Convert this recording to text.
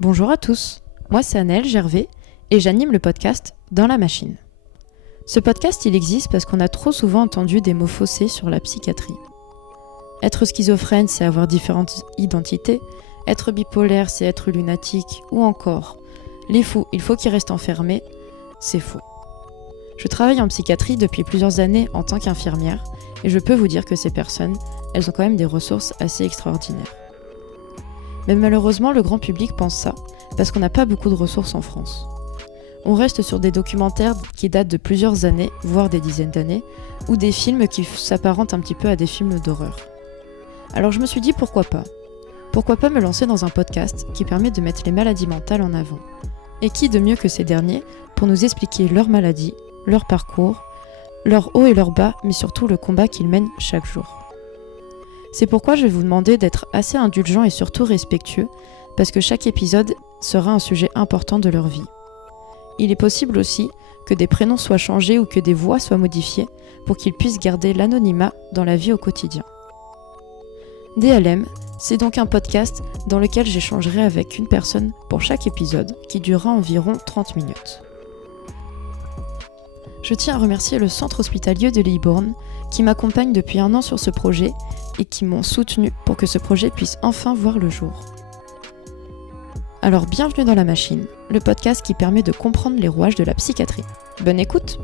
Bonjour à tous, moi c'est Anaëlle Gervais et j'anime le podcast Dans la machine. Ce podcast il existe parce qu'on a trop souvent entendu des mots faussés sur la psychiatrie. Être schizophrène c'est avoir différentes identités, être bipolaire c'est être lunatique ou encore les fous il faut qu'ils restent enfermés, c'est faux. Je travaille en psychiatrie depuis plusieurs années en tant qu'infirmière et je peux vous dire que ces personnes, elles ont quand même des ressources assez extraordinaires. Mais malheureusement, le grand public pense ça, parce qu'on n'a pas beaucoup de ressources en France. On reste sur des documentaires qui datent de plusieurs années, voire des dizaines d'années, ou des films qui s'apparentent un petit peu à des films d'horreur. Alors je me suis dit pourquoi pas. Pourquoi pas me lancer dans un podcast qui permet de mettre les maladies mentales en avant. Et qui de mieux que ces derniers pour nous expliquer leurs maladies, leur parcours, leurs hauts et leurs bas, mais surtout le combat qu'ils mènent chaque jour. C'est pourquoi je vais vous demander d'être assez indulgent et surtout respectueux, parce que chaque épisode sera un sujet important de leur vie. Il est possible aussi que des prénoms soient changés ou que des voix soient modifiées pour qu'ils puissent garder l'anonymat dans la vie au quotidien. DLM, c'est donc un podcast dans lequel j'échangerai avec une personne pour chaque épisode qui durera environ 30 minutes. Je tiens à remercier le centre hospitalier de Libourne qui m'accompagne depuis 1 an sur ce projet et qui m'ont soutenu pour que ce projet puisse enfin voir le jour. Alors bienvenue dans la machine, le podcast qui permet de comprendre les rouages de la psychiatrie. Bonne écoute!